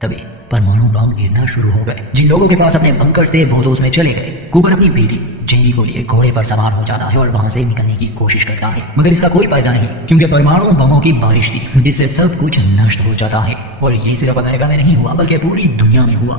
तभी परमाणु बम गिरना शुरू हो गए। जिन लोगों के पास अपने बंकर्स थे वो तो उसमें चले गए। कूपर अपनी बेटी जेनी को लिए घोड़े पर सवार हो जाता है और वहां से निकलने की कोशिश करता है, मगर इसका कोई फायदा नहीं, क्योंकि परमाणु बमों की बारिश थी जिससे सब कुछ नष्ट हो जाता है। और ये सिर्फ अमेरिका में नहीं हुआ बल्कि पूरी दुनिया में हुआ।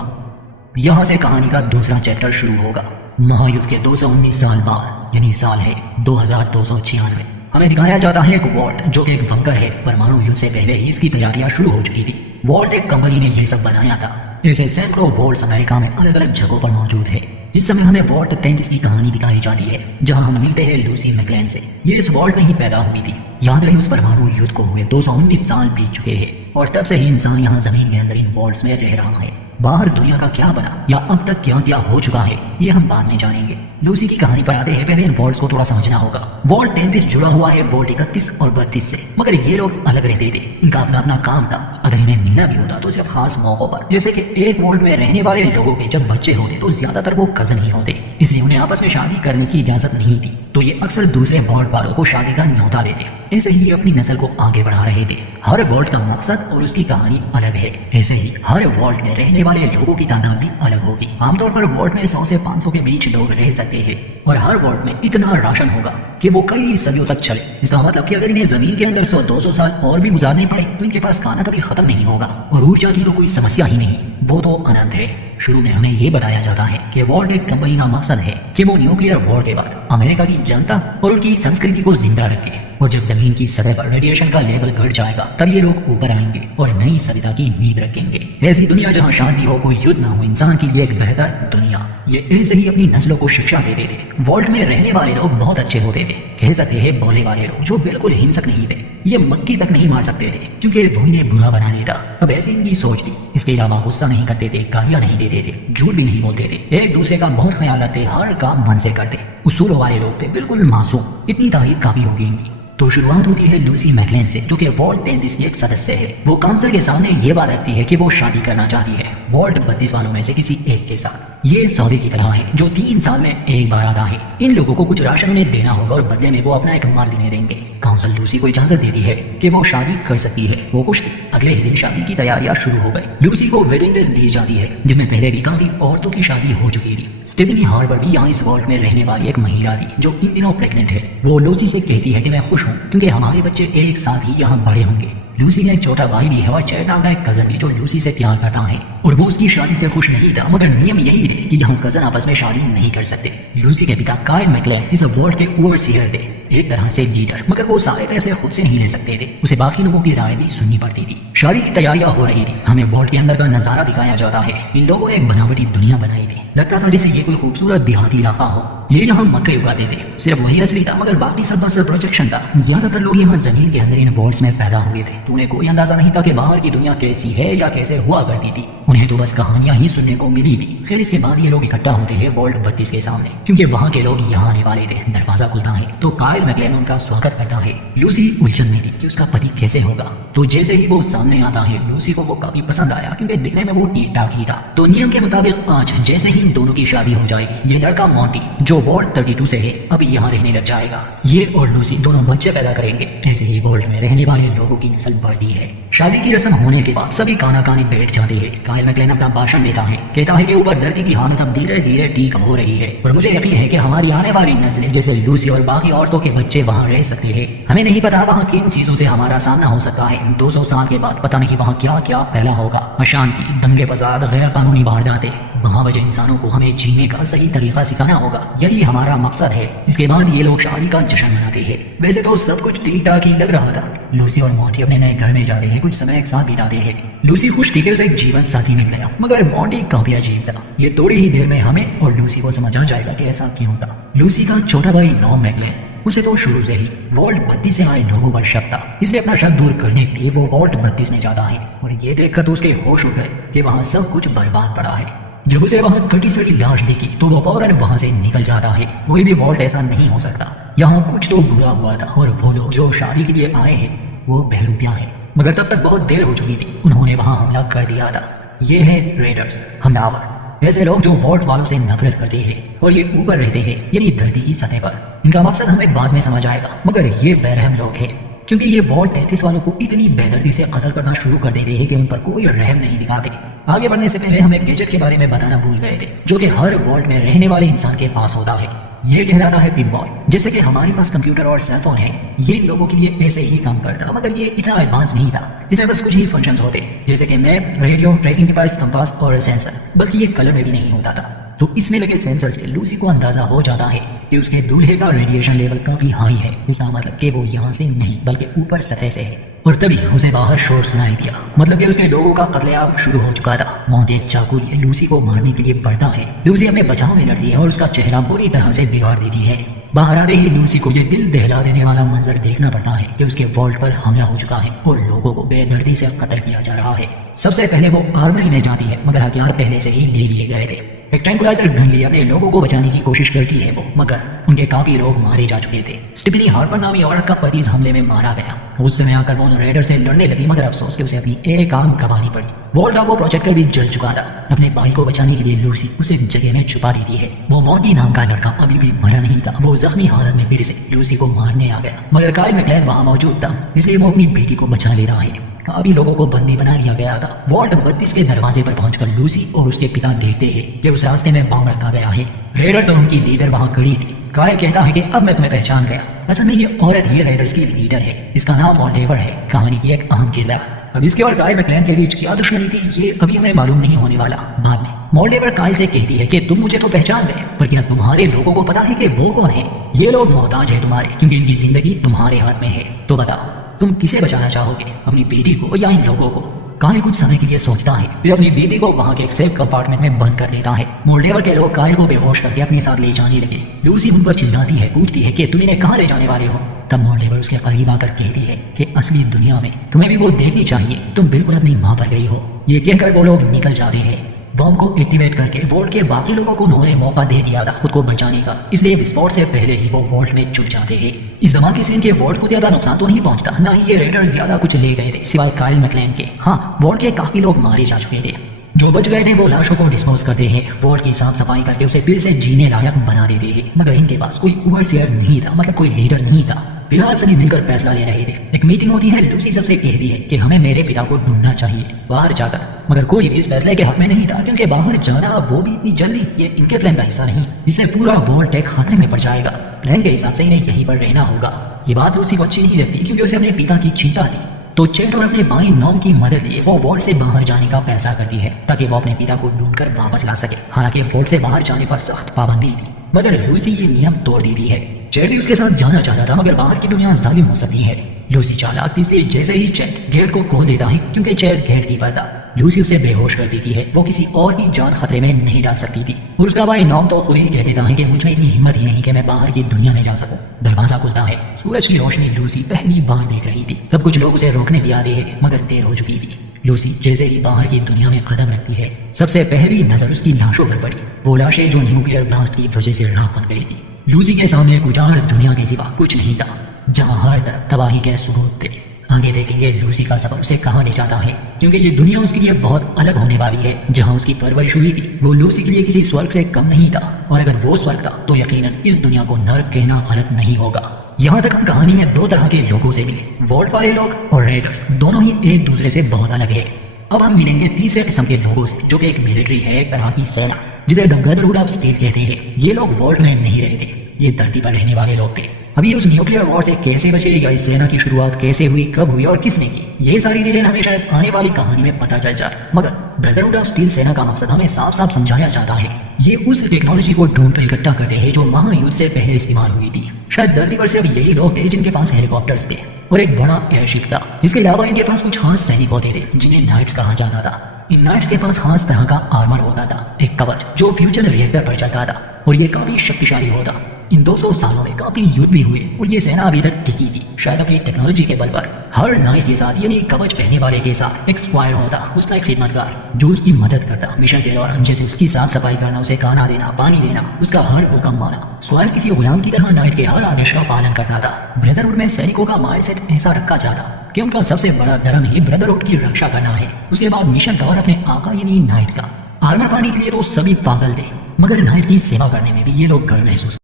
यहाँ से कहानी का दूसरा चैप्टर शुरू होगा। महायुद्ध के 219 साल बाद, यानी साल है 2296, हमें दिखाया जाता है एक वॉल्ट जो कि एक बंकर है। परमाणु युद्ध से पहले इसकी तैयारियां शुरू हो चुकी थी। वॉल्ट एक कंपनी ने ये सब बनाया था। ऐसे सैकड़ों वॉल्ट्स अमेरिका में अलग अलग जगहों पर मौजूद है। इस समय हमें वॉल्ट 33 की कहानी दिखाई जाती है, जहां हम मिलते हैं लूसी मैक्लेन से। ये इस वॉल्ट में ही पैदा हुई थी। याद रहे उस परमाणु युद्ध को हुए 219 साल बीत चुके हैं और तब से ही इंसान यहाँ जमीन के अंदर इन वॉल्ट्स में रह रहा है। बाहर दुनिया का क्या बना या अब तक क्या क्या हो चुका है ये हम बाद में जानेंगे। लूसी की कहानी पर आते हैं, पहले इन वॉल्ट्स को थोड़ा समझना होगा। वॉल्ट 33 जुड़ा हुआ है वॉल्ट 31 और 32 से, मगर ये लोग अलग रहते थे। इनका अपना अपना काम था। अगर इन्हें मिलना भी होता तो सिर्फ खास मौकों पर, जैसे कि एक वॉल्ट में रहने वाले लोगों के जब बच्चे होते तो ज्यादातर वो कजन ही होते, इसलिए उन्हें आपस में शादी करने की इजाजत नहीं थी, तो ये अक्सर दूसरे वॉल्ट वालों को शादी का न्योता देते। ऐसे ही ये अपनी नस्ल को आगे बढ़ा रहे थे। हर वॉल्ट का मकसद और उसकी कहानी अलग है। ऐसे ही हर वॉल्ट में रहने वाले लोगों की तादाद भी अलग होगी। आमतौर पर वॉल्ट में 100 से 500 के बीच लोग रह सकते हैं और हर वॉल्ट में इतना राशन होगा कि वो कई सदियों तक चले। इसका मतलब कि अगर इन्हें जमीन के अंदर 100-200 साल और भी गुजारने पड़े तो इनके पास खाना कभी खत्म नहीं होगा और ऊर्जा की तो कोई समस्या ही नहीं, वो तो अनंत है। शुरू में हमें ये बताया जाता है कि वॉल्ट एक कंपनी का मकसद है कि वो न्यूक्लियर वॉर के बाद अमेरिका की जनता और उनकी संस्कृति को जिंदा रखे, और जब जमीन की सतह पर रेडिएशन का लेवल घट जाएगा तब ये लोग ऊपर आएंगे और नई सभ्यता की नींव रखेंगे। ऐसी दुनिया जहाँ शांति हो, कोई युद्ध ना हो, इंसान के लिए एक बेहतर दुनिया। ये ऐसे ही अपनी नस्लों को शिक्षा देते थे। वॉल्ट में रहने वाले लोग बहुत अच्छे होते थे, कह सकते हैं बोले वाले लोग, जो बिल्कुल हिंसक नहीं थे। ये मक्खी तक नहीं मार सकते थे क्योंकि वो इन्हें बुरा बना देता। अब ऐसी इनकी सोच थी। इसके अलावा गुस्सा नहीं करते थे, गालियां नहीं देते थे, झूठ भी नहीं बोलते थे, एक दूसरे का बहुत ख्याल रखते, हर काम मन से करते। उसूल वाले लोग थे, बिल्कुल मासूम। इतनी तारीफ काफी होगी इनकी। तो शुरुआत होती है लूसी मैक्लेन से, जो कि वॉल्ट 33 की एक सदस्य है। वो काउंसिल के सामने ये बात रखती है कि वो शादी करना चाहती है वॉल्ट 32 वालों में से किसी एक के साथ। ये सौदे की तरह है जो 3 साल में एक बार आता है। इन लोगों को कुछ राशन उन्हें देना होगा और बदले में वो अपना एक मर्द इन्हें देंगे। काउंसिल लूसी को इजाजत देती है कि वो शादी कर सकती है। वो खुश थी। अगले ही दिन शादी की तैयारियां शुरू हो गई। लूसी को वेडिंग ड्रेस दी जाती है जिसमें पहले भी काफी औरतों की शादी हो चुकी थी। स्टेफनी हार्बर भी यहाँ इस वॉल्ट में रहने वाली एक महिला थी जो इन दिनों प्रेग्नेंट है। वो लूसी से कहती है कि मैं खुश हूँ क्योंकि हमारे बच्चे एक साथ ही यहाँ बड़े होंगे। लूसी का एक छोटा भाई भी है और चैट नाम का एक कजन भी जो लूसी से प्यार करता है और वो उसकी शादी से खुश नहीं था, मगर नियम यही थे कि यहाँ कजन आपस में शादी नहीं कर सकते। लूसी के पिता काइल मैक्लेन इस वॉल्ट के ओवरसीयर थे, एक तरह से लीडर, मगर वो सारे पैसे खुद से नहीं ले सकते थे। उसे बाकी लोगों की राय भी सुननी पड़ती थी। शादी की तैयारियां हो रही थी। हमें वॉल्ट के अंदर का नजारा दिखाया जाता है। इन लोगों ने एक बनावटी दुनिया बनाई थी। लगता था जैसे ये कोई खूबसूरत देहाती इलाका हो। ये यहाँ मक्के उगाते थे, सिर्फ वही असली था, मगर बाकी सब बस प्रोजेक्शन था। ज्यादातर लोग यहाँ जमीन के अंदर इन वॉल्ट्स में पैदा हुए थे, तो उन्हें कोई अंदाजा नहीं था कि बाहर की दुनिया कैसी है या कैसे हुआ करती थी। उन्हें तो बस कहानियां ही सुनने को मिली थी। खैर इसके बाद ये लोग इकट्ठा होते हैं वॉल्ट 32 के सामने, क्योंकि वहाँ के लोग यहाँ आने वाले थे। दरवाजा खुलता है तो काइल मैक्लेन उनका स्वागत करता है। लूसी उलझन में थी कि उसका पति कैसे होगा, तो जैसे ही वो सामने आता है लूसी को वो काफी पसंद आया क्योंकि दिखने में वो ठीक ठाक ही था। तो नियम के मुताबिक आज जैसे ही इन दोनों की शादी हो जाएगी, ये लड़का मॉन्टी जो वॉल्ट 32 से है अब यहाँ रहने लग जाएगा। ये और लूसी दोनों बच्चे पैदा करेंगे। ऐसे ही वॉल्ट में रहने वाले लोगों की नस्ल बढ़ती है। शादी की रस्म होने के बाद सभी खाना खाने बैठ जाते हैं। काइल मैक्लेन अपना भाषण देता है, कहता है कि ऊपर धरती की हालत अब धीरे धीरे ठीक हो रही है और मुझे यकीन है कि हमारी आने वाली नस्लें जैसे लूसी और बाकी औरतों के बच्चे वहाँ रह सकते हैं। हमें नहीं पता वहाँ किन चीजों से हमारा सामना हो सकता है। 200 साल के बाद पता नहीं वहाँ क्या क्या फैला होगा। अशांति, दंगे फसाद, गैर कानूनी वारदातें। वहाँ बचे इंसानों को हमें जीने का सही तरीका सिखाना होगा, यही हमारा मकसद है। इसके बाद ये लोग शादी का जश्न मनाते हैं। वैसे तो सब कुछ ठीक ठाक ही लग रहा था। लूसी और मॉन्टी अपने नए घर में जाते हैं, कुछ समय एक साथ बिताते हैं। लूसी खुश थी कि उसे एक जीवन साथी मिल गया, मगर मॉन्टी काफी अजीब था। ये थोड़ी ही देर में हमें और लूसी को समझ आ जाएगा कि ऐसा क्यों था। लूसी का छोटा भाई नॉम मैक्लेन, उसे तो शुरू से ही वॉल्ट 32 से आए लोगों पर शक था, इसलिए अपना शक दूर करने के लिए वो वॉल्ट 32 में जाता है और ये देखकर तो उसके होश उड़ गए कि वहाँ सब कुछ बर्बाद पड़ा है। जब उसे वहाँ कटी सड़ी लाश दिखी तो वो फौरन वहाँ से निकल जाता है। कोई भी वॉल्ट ऐसा नहीं हो सकता, यहाँ कुछ तो बुरा हुआ था और वो लोग जो शादी के लिए आए हैं वो बहरूपिया है। मगर तब तक बहुत देर हो चुकी थी, उन्होंने वहाँ हमला कर दिया था। ये है रेडर्स, हमलावर, ऐसे लोग जो वॉल्ट वालों से नफरत करते हैं और ये ऊपर रहते हैं, यानी धरती की सतह पर। इनका मकसद हमें बाद में समझ आएगा, मगर ये बेरहम लोग हैं। क्योंकि ये वॉल्ट 33 वालों को इतनी बेदर्दी से कत्ल करना शुरू कर देते हैं कि उन पर कोई रहम नहीं दिखाते। आगे बढ़ने से पहले हम एक गैजेट के बारे में बताना भूल गए थे जो कि हर वॉल्ट में रहने वाले इंसान के पास होता है। ये कहलाता है पिनबॉल। जैसे कि हमारे पास कंप्यूटर और सेल फोन है, ये लोगों के लिए ऐसे ही काम करता, मगर ये इतना एडवांस नहीं था। इसमें बस कुछ ही फंक्शंस होते जैसे कि map, radio, tracking device, compass और सेंसर, बल्कि ये कलर में भी नहीं होता था। तो इसमें लगे सेंसर से लूसी को अंदाजा हो जाता है कि उसके दूल्हे का रेडिएशन लेवल काफी हाई है। इसका मतलब कि वो यहाँ से नहीं बल्कि ऊपर सतह से है। और तभी उसे बाहर शोर सुनाई दिया, मतलब कि उसके लोगों का कत्लेआम शुरू हो चुका था। माउंट एक चाकू लिए लूसी को मारने के लिए बढ़ता है। लूसी अपने बचाव में लड़ती है और उसका चेहरा बुरी तरह से बिगाड़ देती है। बाहर आते ही लूसी को ये दिल दहला देने वाला मंजर देखना पड़ता है कि उसके वॉल्ट पर हमला हो चुका है और लोगों को बेदर्दी से कत्ल किया जा रहा है। सबसे पहले वो आर्मरी में जाती है, मगर हथियार पहले से ही ले लिए गए थे। एक ट्रैंकुलाइजर गन लिए अपने लोगों को बचाने की कोशिश करती है वो, मगर उनके काफी लोग मारे जा चुके थे। स्टिफनी हार्पर नामी औरत का पति इस हमले में मारा गया। उस समय आकर वो रेडर से लड़ने लगी, मगर अफसोस के उसे अपनी एक आंख गंवानी पड़ी। वॉल्ट का वो प्रोजेक्टर भी जल चुका था। अपने भाई को बचाने के लिए लूसी उसे जगह में छुपा देती है। वो मॉन्टी नाम का लड़का अभी भी मरा नहीं था। वो जख्मी हालत में फिर से लूसी को मारने आ गया, मगर काइल मैक्लेन वहां मौजूद था, इसलिए वो अपनी बेटी को बचा ले रहा है। काफी लोगों को बंदी बना लिया गया था। वॉल्ट 32 के दरवाजे पर पहुंचकर लूसी और उसके पिता देखते हैं कि उस रास्ते में बम रखा गया है। रेडर्स और उनकी लीडर वहां खड़ी थी। काइल कहता है कि अब मैं तुम्हें पहचान गया। असल में ये औरत ही रेडर्स की लीडर है। इसका नाम मॉल्डेवर है, कहानी की एक अहम किरदार। अब इसके और काइल मैक्लेन के बीच क्या दुश्मनी थी ये अभी हमें मालूम नहीं होने वाला। बाद में मॉल्डेवर काइल से कहती है कि तुम मुझे तो पहचान गए, पर क्या तुम्हारे लोगों को पता है कि वो कौन है? ये लोग मोहताज है तुम्हारे, क्योंकि इनकी जिंदगी तुम्हारे हाथ में है। तो बताओ तुम किसे बचाना चाहोगे, अपनी बेटी को या इन लोगों को? काइल कुछ समय के लिए सोचता है, फिर अपनी बेटी को वहां के एक सेफ कंपार्टमेंट में बंद कर देता है। मोल्डेवर के लोग काइल को बेहोश करके अपने साथ ले जाने लगे। लूसी उन पर चिल्लाती है, पूछती है कि तुम इन्हें कहाँ ले जाने वाले हो? तब मोल्डेवर उसके करीब आकर कहती है कि असली दुनिया में तुम्हें भी वो देखनी चाहिए, तुम बिल्कुल अपनी माँ पर गई हो। ये कहकर वो लोग निकल जाते हैं। बम को एक्टिवेट करके वॉल्ट के बाकी लोगों को उन्होंने मौका दे दिया था खुद को बचाने का, इसलिए विस्फोट से पहले ही वो वॉल्ट में छुप जाते हैं। इस धमाके से इनके वॉल्ट को ज्यादा नुकसान तो नहीं पहुंचता, ना ही ये रेडर्स ज्यादा कुछ ले गए थे सिवाय काइल मैक्लेन के। हाँ, वॉल्ट के काफी लोग मारे जा चुके थे। जो बच गए थे वो लाशों को डिस्पोज करते हैं। वॉल्ट की साफ सफाई करके उसे फिर से जीने लायक बना देते हैं, मगर इनके पास कोई ओवरसियर नहीं था, मतलब कोई लीडर नहीं था। फिलहाल सभी मिलकर फैसला ले रहे थे। एक मीटिंग होती है। लूसी सबसे कहती है कि हमें मेरे पिता को ढूंढना चाहिए बाहर जाकर, मगर कोई भी इस फैसले के हक में नहीं था, क्योंकि बाहर जाना वो भी इतनी जल्दी ये इनके प्लान का हिस्सा नहीं, इससे पूरा वॉल्ट एक खतरे में पड़ जाएगा। प्लान के हिसाब से इन्हें यहीं पर रहना होगा। ये बात लूसी को अच्छी नहीं लगती, क्योंकि उसे अपने पिता की चिंता थी। तो चेट और अपने भाई नॉम की मदद लिए वो वॉल्ट से बाहर जाने का फैसला करती है, ताकि वो अपने पिता को ढूंढकर वापस ला सके। हालांकि वॉल्ट से बाहर जाने पर सख्त पाबंदी थी, मगर लूसी ये नियम तोड़ देती है। चेट भी उसके साथ जाना चाहता था, मगर बाहर की दुनिया जालिम हो सकती है। लूसी चालाक थी, इसलिए जैसे ही चेट गेट को खोल देता है, क्योंकि चेट गेट कीपर था, लूसी उसे बेहोश कर देती है। वो किसी और की जान खतरे में नहीं डाल सकती थी। और उसका भाई नॉम तो खुद ही कह देता है कि मुझे इतनी हिम्मत ही नहीं कि मैं बाहर की दुनिया में जा सकूं। दरवाजा खुलता है। सूरज की रोशनी लूसी पहली बार देख रही थी। सब कुछ लोग उसे रोकने भी आते हैं, मगर देर हो चुकी थी। लूसी जैसे ही बाहर की दुनिया में कदम रखती है, सबसे पहली नजर उसकी लाशों पर पड़ी। वो लाशें जो न्यूक्लियर ब्लास्ट की वजह से राख बन गई थी। लूसी के सामने एक उजाड़ दुनिया के सिवा कुछ नहीं था, जहां हर तरफ तबाही के सबूत थे। आगे देखेंगे लूसी का सफर उसे कहां ले जाता है, क्योंकि ये दुनिया उसके लिए बहुत अलग होने वाली है। जहां उसकी परवरिश हुई थी वो लूसी के लिए किसी स्वर्ग से कम नहीं था, और अगर वो स्वर्ग था तो यकीनन इस दुनिया को नर्क कहना गलत नहीं होगा। यहाँ तक हम कहानी में दो तरह के लोगों से मिले, वॉल्ट वाले लोग और रेडर्स। दोनों ही एक दूसरे से बहुत अलग है। अब हम मिलेंगे तीसरे किस्म के लोगों से, जो कि एक मिलिट्री है, एक तरह की सेना, जिसे द ब्रदरहुड ऑफ स्टील कहते हैं। ये लोग वॉल्ट में नहीं रहते, ये धरती पर रहने वाले लोग थे। अभी उस न्यूक्लियर वॉर से कैसे बचे, या इस सेना की शुरुआत कैसे हुई, कब हुई और किसने की, ये सारी चीजें हमें शायद आने वाली कहानी में पता चल जाए। मगर ब्रदरहुड ऑफ स्टील सेना का मकसद हमें साफ साफ समझाया जाता है। ये उस टेक्नोलॉजी को ढूंढकर इकट्ठा करते हैं जो महायुद्ध से पहले इस्तेमाल हुई थी। शायद धरती पर सिर्फ यही लोग थे जिनके पास हेलीकॉप्टर्स थे और एक बड़ा एयरशिप था। इसके अलावा इनके पास कुछ खास सैनिक होते थे जिन्हें नाइट्स कहा जाता था। इन नाइट्स के पास खास तरह का आर्मर होता था, एक कवच जो फ्यूजन रिएक्टर पर चलता था, और ये काफी शक्तिशाली होता। इन 200 सालों में काफी युद्ध भी हुए और ये सेना अभी तक टिकी थी, शायद अपनी टेक्नोलॉजी के बल पर। हर नाइट के साथ, यानी कवच पहनने वाले के साथ, एक स्क्वायर होता, उसका एक खिदमतगार जो उसकी मदद करता मिशन के दौरान, जैसे उसकी साफ सफाई करना, उसे खाना देना, पानी देना, उसका हर हुक्म माना। स्क्वायर किसी गुलाम की तरह नाइट के हर आदेश का पालन करता था। ब्रदरहुड में सैनिकों का माइंडसेट ऐसा रखा जाता कि उनका सबसे बड़ा धर्म ही ब्रदरहुड की रक्षा करना है। उसके बाद मिशन का और अपने आका यानी नाइट का। आर्मर पाने के लिए तो सभी पागल थे, मगर नाइट की सेवा करने में भी ये लोग गर्व महसूस